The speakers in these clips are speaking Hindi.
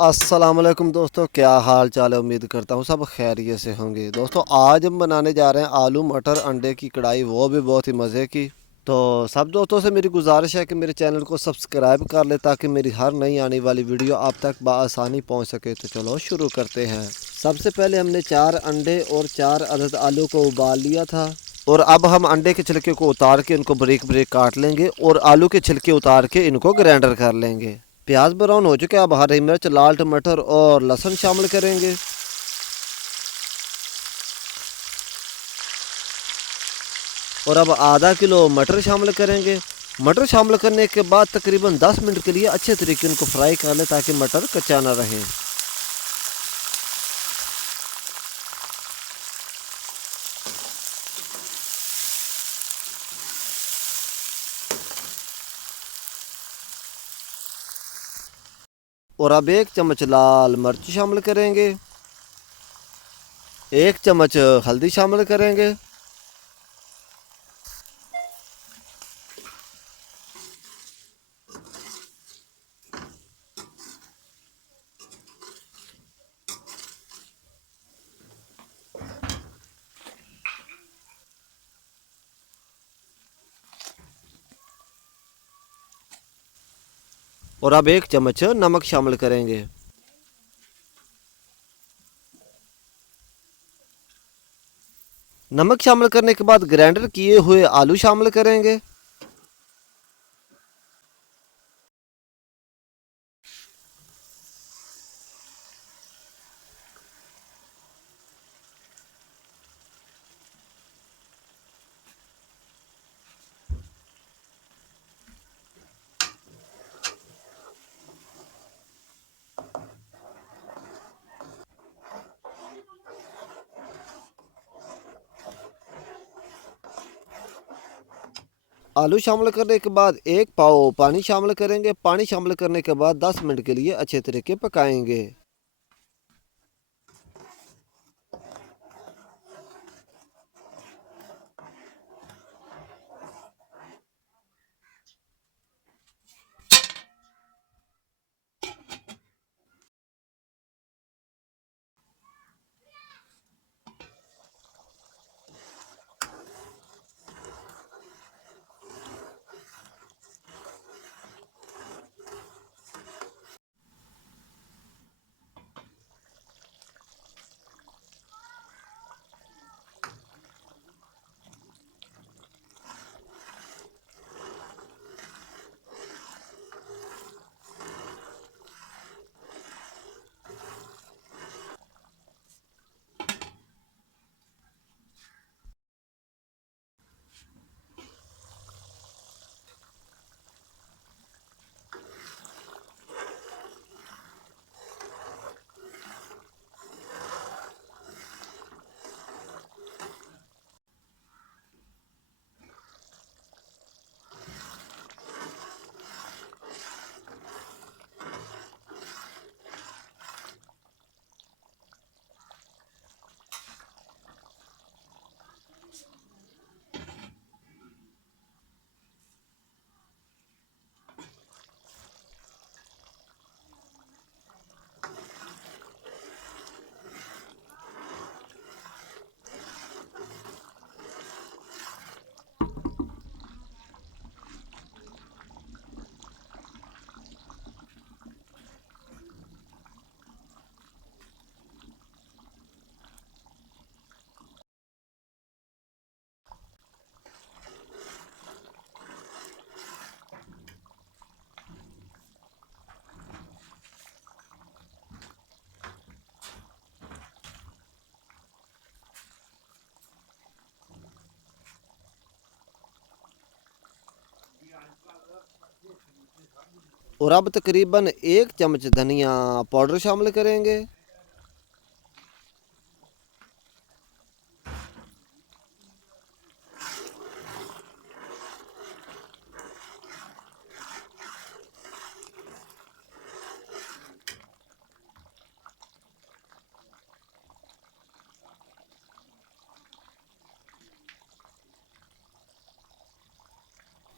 अस्सलाम वालेकुम दोस्तों, क्या हाल चाल है। उम्मीद करता हूँ सब खैरियत से होंगे। दोस्तों आज हम बनाने जा रहे हैं आलू मटर अंडे की कढ़ाई, वो भी बहुत ही मज़े की। तो सब दोस्तों से मेरी गुजारिश है कि मेरे चैनल को सब्सक्राइब कर ले ताकि मेरी हर नई आने वाली वीडियो आप तक बआसानी पहुँच सके। तो चलो शुरू करते हैं। सबसे पहले हमने 4 अंडे और 4 अदद आलू को उबाल लिया था। और अब हम अंडे के छिलके को उतार के इनको ब्रेक ब्रेक काट लेंगे और आलू के छिलके उतार के इनको ग्राइंडर कर लेंगे। प्याज ब्राउन हो चुके, अब हरी मिर्च, लाल टमाटर और लहसुन शामिल करेंगे। और अब आधा किलो मटर शामिल करेंगे। मटर शामिल करने के बाद तकरीबन 10 मिनट के लिए अच्छे तरीके उनको फ्राई कर लें ताकि मटर कच्चा ना रहे। और अब 1 चम्मच लाल मिर्च शामिल करेंगे। 1 चम्मच हल्दी शामिल करेंगे। और अब 1 चम्मच नमक शामिल करेंगे। नमक शामिल करने के बाद ग्राइंडर किए हुए आलू शामिल करेंगे। आलू शामिल करने के बाद 1 पाव पानी शामिल करेंगे। पानी शामिल करने के बाद 10 मिनट के लिए अच्छे तरीके पकाएंगे। और अब तकरीबन 1 चम्मच धनिया पाउडर शामिल करेंगे।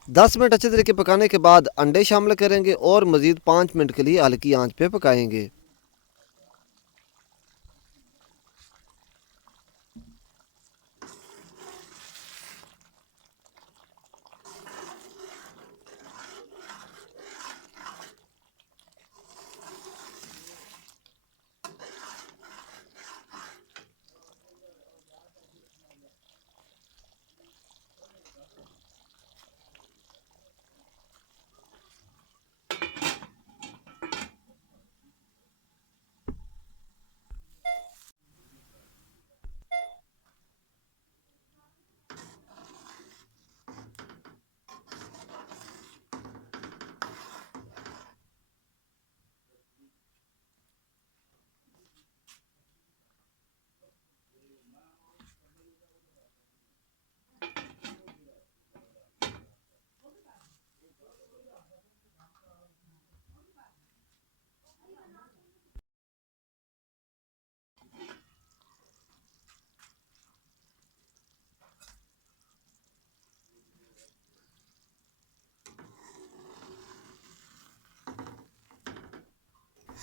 10 मिनट अच्छे तरीके पकाने के बाद अंडे शामिल करेंगे और मज़ीद 5 मिनट के लिए हल्की आंच पे पकाएंगे।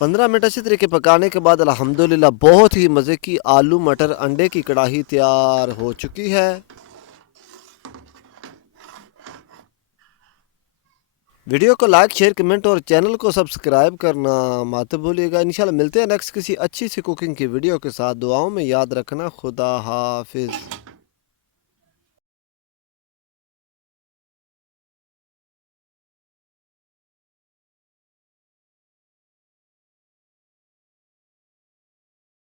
15 मिनट अच्छी तरीके पकाने के बाद अल्हम्दुलिल्लाह बहुत ही मज़े की आलू मटर अंडे की कढ़ाई तैयार हो चुकी है। वीडियो को लाइक शेयर कमेंट और चैनल को सब्सक्राइब करना मत भूलिएगा। इंशाल्लाह मिलते हैं नेक्स्ट किसी अच्छी सी कुकिंग की वीडियो के साथ। दुआओं में याद रखना। खुदा हाफिज़।